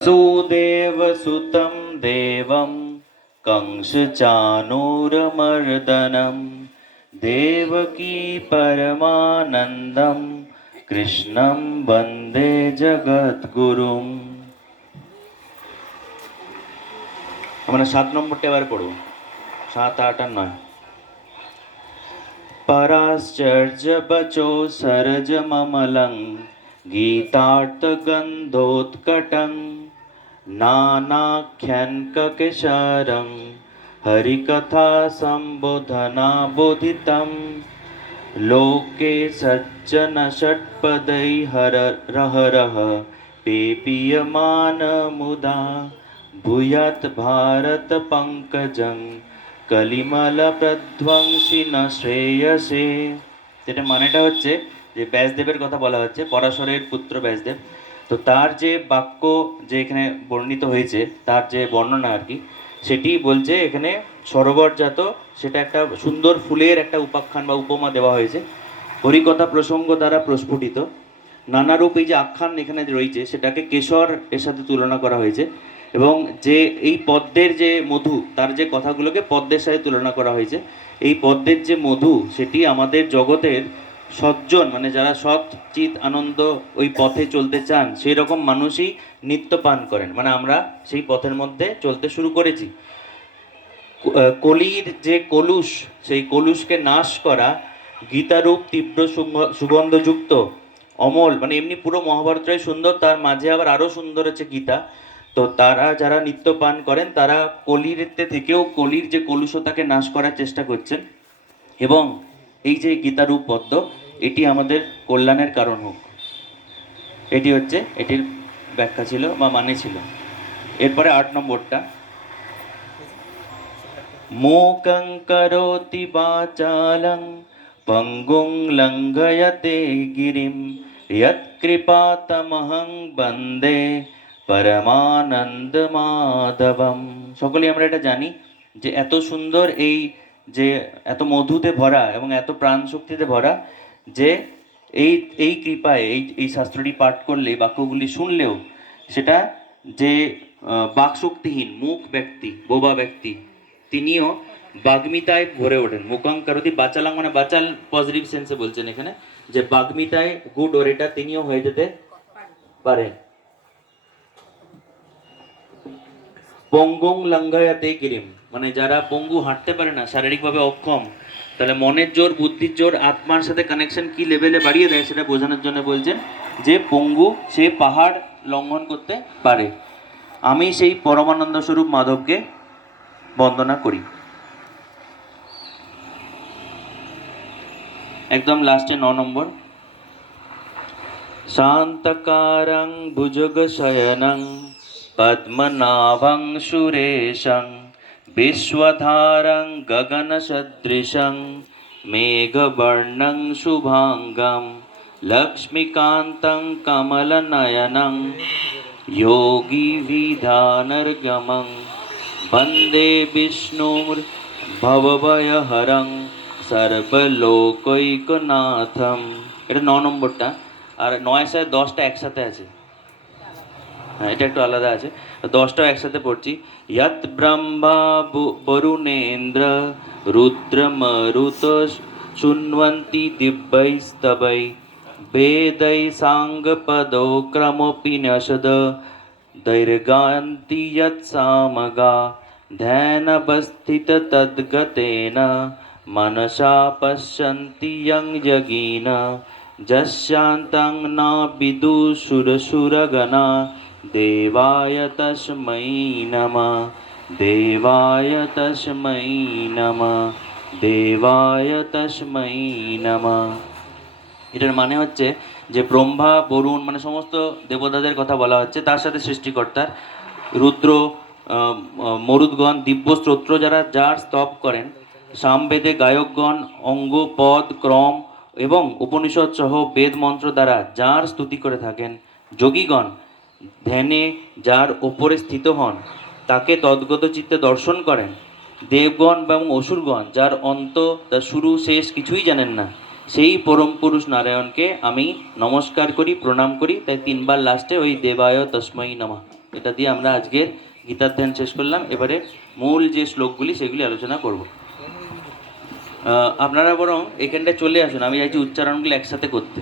सुदेवसुतं देवं कंसचाणूरमर्दनं देवकी परमानन्दं कृष्णं वन्दे जगद्गुरुम्। আমরা 7 নম্বরটা এবার পড়ব, 7, 8 আর 9। पराश्चर्य बचो सरजममलं गीतार्थगन्धोत्कटं नानाख्यानककेशरं हरिकथा सम्बोधनाबोधितं लोके सज्जन षट्पदै हरहरः पेपीयमानमुदा भूयात् भारत पंकजं कलिमलप्रध्वंसी न श्रेयसे। যেটা মানেটা হচ্ছে যে ব্যাসদেবের কথা বলা হচ্ছে, পরাশরের পুত্র ব্যাসদেব। তো তার যে বাক্য যে এখানে বর্ণিত হয়েছে, তার যে বর্ণনা আর কি, সেটি বলছে এখানে সরোবরজাত, সেটা একটা সুন্দর ফুলের একটা উপাখ্যান বা উপমা দেওয়া হয়েছে। হরিকথা প্রসঙ্গ দ্বারা প্রস্ফুটিত নানারূপ এই যে আখ্যান এখানে রয়েছে, সেটাকে কেশর এর সাথে তুলনা করা হয়েছে। এবং যে এই পদ্মের যে মধু, তার যে কথাগুলোকে পদ্মের সাথে তুলনা করা হয়েছে। এই পদ্মের যে মধু, সেটি আমাদের জগতের সজ্জন, মানে যারা সৎ চিত আনন্দ ওই পথে চলতে চান, সেই রকম মানুষই নিত্য পান করেন। মানে আমরা সেই পথের মধ্যে চলতে শুরু করেছি। কলির যে কলুষ, সেই কলুষকে নাশ করা গীতারূপ তীব্র সুগন্ধযুক্ত অমল, মানে এমনি পুরো মহাভারতটাই সুন্দর, তার মাঝে আবার আরও সুন্দর হচ্ছে গীতা। তো তারা যারা নিত্য পান করেন, তারা কলির থেকেও কলির যে কলুষতাকে নাশ করার চেষ্টা করছেন। এবং এই যে গীতারূপ পদ্ম, এটি আমাদের কল্যাণের কারণ হোক, এটি হচ্ছে এটির ব্যাখ্যা ছিল বা মানে ছিল। এরপরে 8 নম্বরটা, मूकं करोति वाचालं पङ्गुं लङ्घयते गिरिं यत्कृपातमहं वन्दे পরমানন্দমাধবম। সকলেই আমরা এটা জানি যে এত সুন্দর এই যে এত মধুতে ভরা এবং এত প্রাণ শক্তিতে ভরা, যে এই এই কৃপায় এই শাস্ত্রটি পাঠ করলে, বাক্যগুলি শুনলেও, সেটা যে বাকশক্তিহীন মূক ব্যক্তি, বোবা ব্যক্তি, তিনিও বাগ্মিতায় ভরে ওঠেন। মুখং কারোতি বাচালাং, মানে বাচাল পজিটিভ সেন্সে বলছেন এখানে, যে বাগ্মিতায় গুড ওরেটা তিনিও হয়ে যেতে পারেন। পঙ্গুং লঙ্ঘয়াতে গিরিম, মানে যারা পঙ্গু, হাঁটতে পারে না, শারীরিকভাবে অক্ষম, তাহলে মনের জোর, বুদ্ধির জোর, আত্মার সাথে কানেকশন কি লেভেলে বাড়িয়ে দেয়, সেটা বোঝানোর জন্য বলছেন যে পঙ্গু সে পাহাড় লঙ্ঘন করতে পারে। আমি সেই পরমানন্দ স্বরূপ মাধবকে বন্দনা করি। একদম লাস্টে 9 নম্বর, শান্তকারং ভুজগশয়নং পদ্মনাভং সুরেশং বিশ্বধারং গগনসদৃশং মেঘবর্ণং শুভাঙ্গম লক্ষ্মীকান্तं কমলনয়নং योगिविधानर्गमं वन्दे विष्णुर्भवभयहरं সর্বলোকৈকনাথম। এটা 9 নম্বরটা। আর 9 এর সাথে 10টা একসাথে আছে, হ্যাঁ এটা একটু আলাদা আছে। 10টাও একসাথে পড়ছি। যৎ ব্রহ্মা বরুণেন্দ্র রুদ্রমরুত শৃণ্বন্তি দিব্যৈস্তবৈ বেदै সাঙ্গপদো ক্রমোপি নশদ দৈর্গান্তি यत्सामगा ध्यानवस्थित तद्गतेन मनसा पश्यन्ति यं यगीन यस्यान्तं न विदुषुरसुरगणा देवाय तस्मै नमः देवाय तस्मै नमः देवाय तस्मै नमः। এটার মানে হচ্ছে যে ব্রহ্মা, বরুণ, মানে সমস্ত দেবতাদের কথা বলা হচ্ছে, তার সাথে সৃষ্টিকর্তার রুদ্র, মরুদগণ, দিব্য স্তোত্র যারা যার স্তব করেন, সামবেদে গায়কগণ অঙ্গ, পদ, ক্রম এবং উপনিষদ সহ বেদ মন্ত্র দ্বারা যার স্তুতি করে থাকেন, যোগীগণ ধ্যানে যার ওপরে স্থিত হন, তাকে তদ্গত চিত্তে দর্শন করেন, দেবগণ এবং অসুরগণ যার অন্ত, তার শুরু শেষ কিছুই জানেন না, সেই পরম পুরুষ নারায়ণকে আমি নমস্কার করি, প্রণাম করি। তাই 3 বার লাস্টে ওই দেবায় তস্मै নমঃ এটা দিয়ে আমরা আজকের গীতার ধ্যান শেষ করলাম। এবারে মূল যে শ্লোকগুলি সেগুলি আলোচনা করব। আপনারা বরং এখানটায় চলে আসুন, আমি চাইছি উচ্চারণগুলো একসাথে করতে।